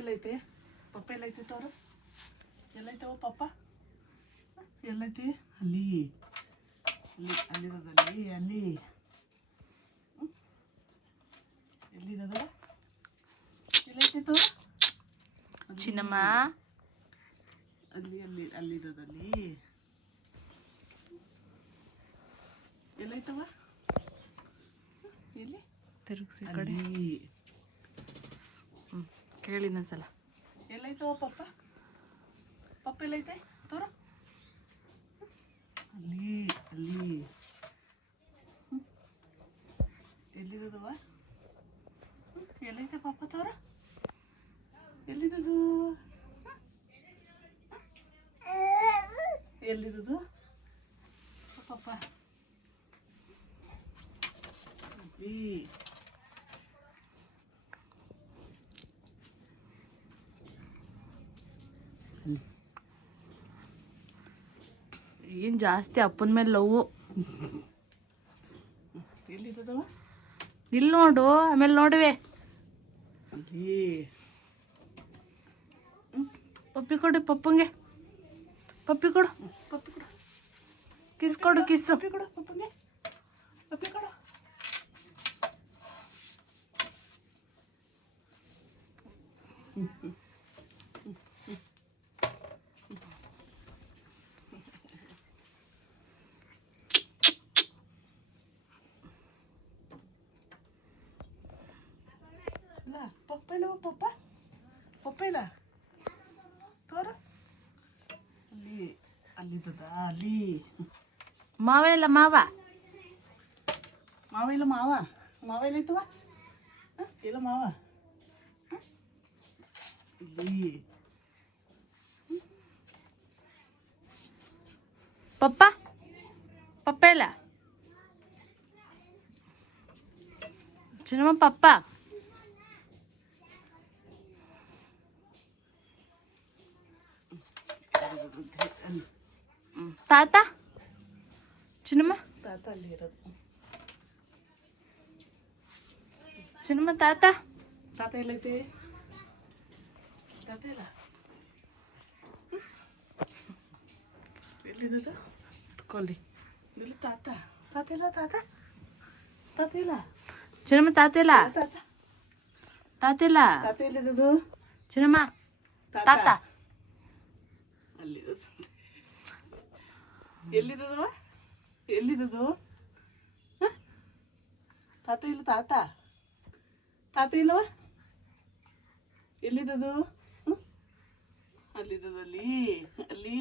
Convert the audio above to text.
ಎಲ್ಲೈತೆ ಪಪ್ಪ ಎಲ್ಲೈತೆ ತೋರು ಎಲ್ಲೈತವ ಪಪ್ಪ ಎಲ್ಲೈತಿ ಅಲ್ಲಿ ಅಲ್ಲಿ ಅಲ್ಲಿರೋದಲ್ಲಿ ಅಲ್ಲಿ ಎಲ್ಲಿರೋದ ಎಲ್ಲೈತೆ ತೋರು ಚಿನ್ನಮ್ಮ ಅಲ್ಲಿ ಅಲ್ಲಿ ಅಲ್ಲಿರೋದಲ್ಲಿ ಎಲ್ಲೈತವ ಎಲ್ಲಿ ತಿರುಗಿಸಿ ಅಲ್ಲಿ ಕೇಳಿ ಇನ್ನೊಂದ್ಸಲ ಎಲ್ಲೈತವ ಪಪ್ಪ ಪಪ್ಪ ಎಲ್ಲೈತೆ ತೋರ ಅಲ್ಲಿ ಅಲ್ಲಿ ಎಲ್ಲಿರೋದವ ಎಲ್ಲೈತೆ ಪಪ್ಪ ತೋರ ಎಲ್ಲಿರೋದು ಎಲ್ಲಿರೋದು ಪಪ್ಪ ಅಲ್ಲಿ ಏನು ಜಾಸ್ತಿ ಅಪ್ಪನ ಮೇಲೆ ಲವ್. ಎಲ್ಲಿರೋದವ ಇಲ್ಲಿ ನೋಡು ಆಮೇಲೆ ನೋಡುವೆ. ಅಲ್ಲಿ ಪಪ್ಪಿ ಕೊಡು ಪಪ್ಪಂಗೆ ಪಪ್ಪಿ ಕೊಡು ಪಪ್ಪಿ ಕೊಡು ಕಿಸ್ ಕೊಡು ಕಿಸ್ ಪಪ್ಪಿ ಕೊಡು ಪಪ್ಪಂಗೆ ಪಪ್ಪಿ ಕೊಡು ಇಲ್ಲ ಪಪ್ಪ ಇಲ್ಲವ ಪಪ್ಪ ಪಪ್ಪ ಇಲ್ಲ ತೋರ ಅಲ್ಲಿ ಅಲ್ಲಿದ್ದದ ಅಲ್ಲಿ ಮಾವ ಇಲ್ಲ ಮಾವ ಮಾವ ಇಲ್ಲ ಮಾವ ಮಾವ ಎಲ್ಲೈತವ ಇಲ್ಲ ಮಾವ ಇಲ್ಲಿ ಪಪ್ಪ ಪಪ್ಪ ಇಲ್ಲ ಚಿನ್ನಮ್ಮ ಪಪ್ಪ ತಾತ ಚಿನ್ನಮ್ಮ ತಾತ ಅಲ್ಲಿ ಇರೋದು ಚಿನ್ನಮ್ಮ ತಾತ ತಾತ ಎಲ್ಲೈತೆ ತಾತ ಇಲ್ಲ ಎಲ್ಲಿರೋದು ಕೊಲ್ಲಿ ಇಲ್ಲ ತಾತ ತಾತ ಇಲ್ಲ ತಾತ ತಾತ ಇಲ್ಲ ಚಿನ್ನಮ್ಮ ತಾತ ಇಲ್ಲ ತಾತ ತಾತ ಇಲ್ಲ ತಾತ ಎಲ್ಲಿರೋದು ಚಿನ್ನಮ್ಮ ತಾತ ಅಲ್ಲಿರೋದು ಎಲ್ಲಿರೋದವ ಎಲ್ಲಿರೋದು ತಾತ ಇಲ್ಲ ತಾತ ತಾತ ಇಲ್ಲವ ಎಲ್ಲಿರೋದು ಅಲ್ಲಿರೋದು ಅಲ್ಲಿ ಅಲ್ಲಿ